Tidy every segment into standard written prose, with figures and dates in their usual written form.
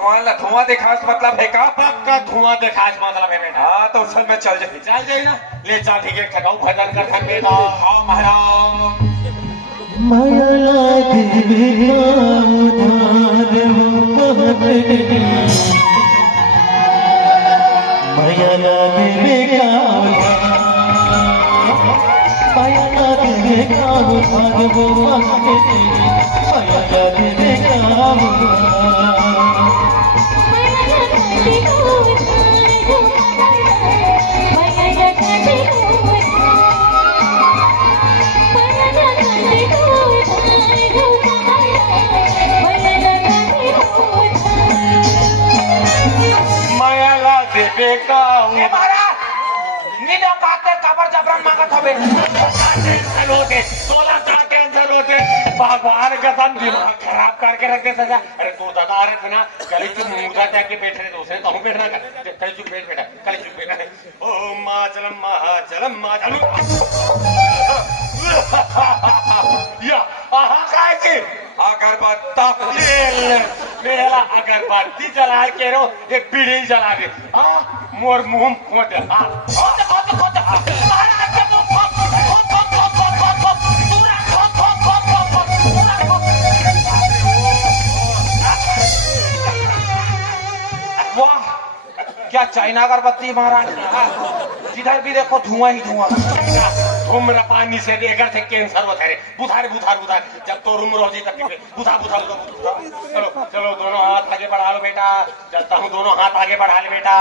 भगवान ला धुआं दिखास मतलब है का? पक्का धुआं दिखास मतलब है बेटा। हाँ तो उस में चल जाए। चल जाए ना, ले चल ठीक है, ठगाऊ भजन कर थक बेटा। हाँ महाराज माया देवी का उधार हो पहने, माया देवी का माया देवी का उधार हो पहने, माया देवी का बेका ए महाराज नीला काटे कबर जबरन मांगत हवे। कैंसर होते, 16 का कैंसर होते। भगवान कसम दिमाग खराब करके रख दे सजा। अरे तू दादा आ रहे थे ना, कल चुप मुर्गा क्या के बैठ रहे थे, उसने कहूँ बैठना कर, कल चुप बैठ बेटा, कल चुप बैठा। ओ माँ चलम माँ चलू या आहा काय के अगरबत्ती मेरा अगरबत्ती जला के रो, एक बीड़ी जला दे। हाँ मोर मुंह खोद हाँ वाह क्या चाइना अगरबत्ती महाराज, जिधर भी देखो धुआं ही धुआं। धूम्रपानी से देकर से कैंसर होता है। बुधार बुधार बुधार जब तो रूम रोजी तक बुधार बुधार चलो चलो दोनों हाथ आगे बढ़ा लो बेटा, चलता हूँ, दोनों हाथ आगे बढ़ा ले बेटा।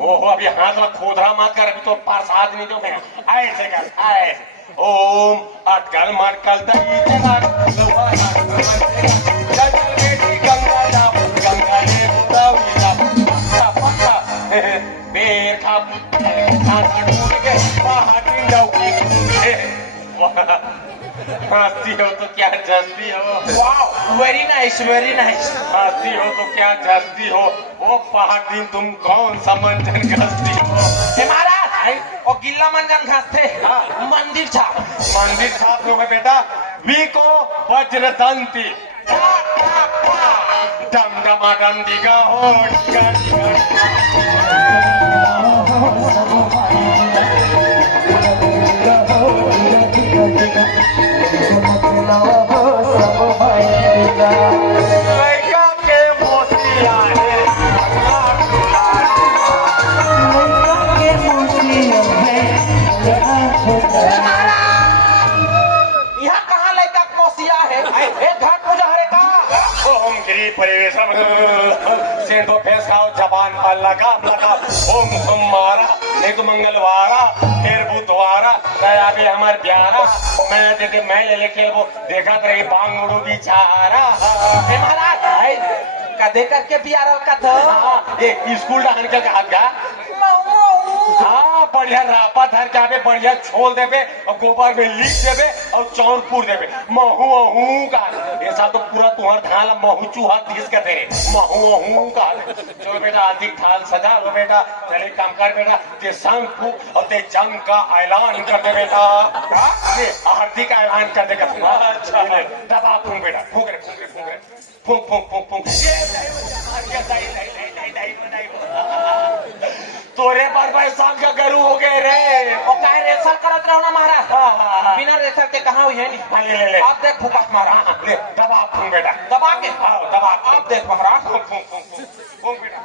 ओहो अभी हाथ में खोदरा मत कर, अभी तो प्रसाद नहीं दो बेटा, ऐसे कर ऐसे। ओम अटकल मटकल दही चल बेटी गंगा जाओ, गंगा ले पक्का पक्का बेर खा हंसती हो तो क्या जस्ती हो। वाह वेरी नाइस वेरी नाइस। हंसती हो तो क्या जस्ती हो, वो पहाड़ दिन तुम कौन सा मंजन घसती हो। ए महाराज ओ गिल्ला मंजन घासते मंदिर छाप, मंदिर छाप लो बेटा। वीको वज्र दंती डम डमा डम डिगा हो डिगा लड़का के मोतिया है यहाँ कहाँ लड़का मौसिया है? एक घाट पूजा हरे का ओम गिरी परिवेशम सेंधो फेस खाओ जबान पर लगाम लगा। ओम सोमवारा नहीं तो मंगलवारा फिर बुधवारा गया भी हमारे प्यारा। मैं देते मैं ले लेके वो देखा तो रही बांगड़ू बिचारा। ए महाराज कदे करके प्यारा का था ये स्कूल डाल के आगा हाँ बढ़िया रापा धर के आवे, बढ़िया छोल देवे और गोबर में लिख देवे और चौरपुर देवे महू अहू का। ऐसा तो पूरा तुहर ढाल महू चूहा तीस कर दे महू अहू का। चलो बेटा अधिक ढाल सजा लो बेटा, चले काम कर बेटा। ते संग फूक और ते जंग का ऐलान कर दे बेटा, हार्दिक ऐलान कर देगा। अच्छा दबा फूक बेटा, फूक रे फूक रे फूक रे फूक फूक फूक फूक। तोरे पर भाई शाम का गरू हो गए रे। ओ काहे रेसल करत रहो ना महाराज, बिना रेसल के कहाँ हुई है नहीं। ले ले ले अब देख फुका मारा, ले दबा फूक बेटा, दबा के हाँ दबा अब देख महाराज फूक फूक फूक फूक बेटा।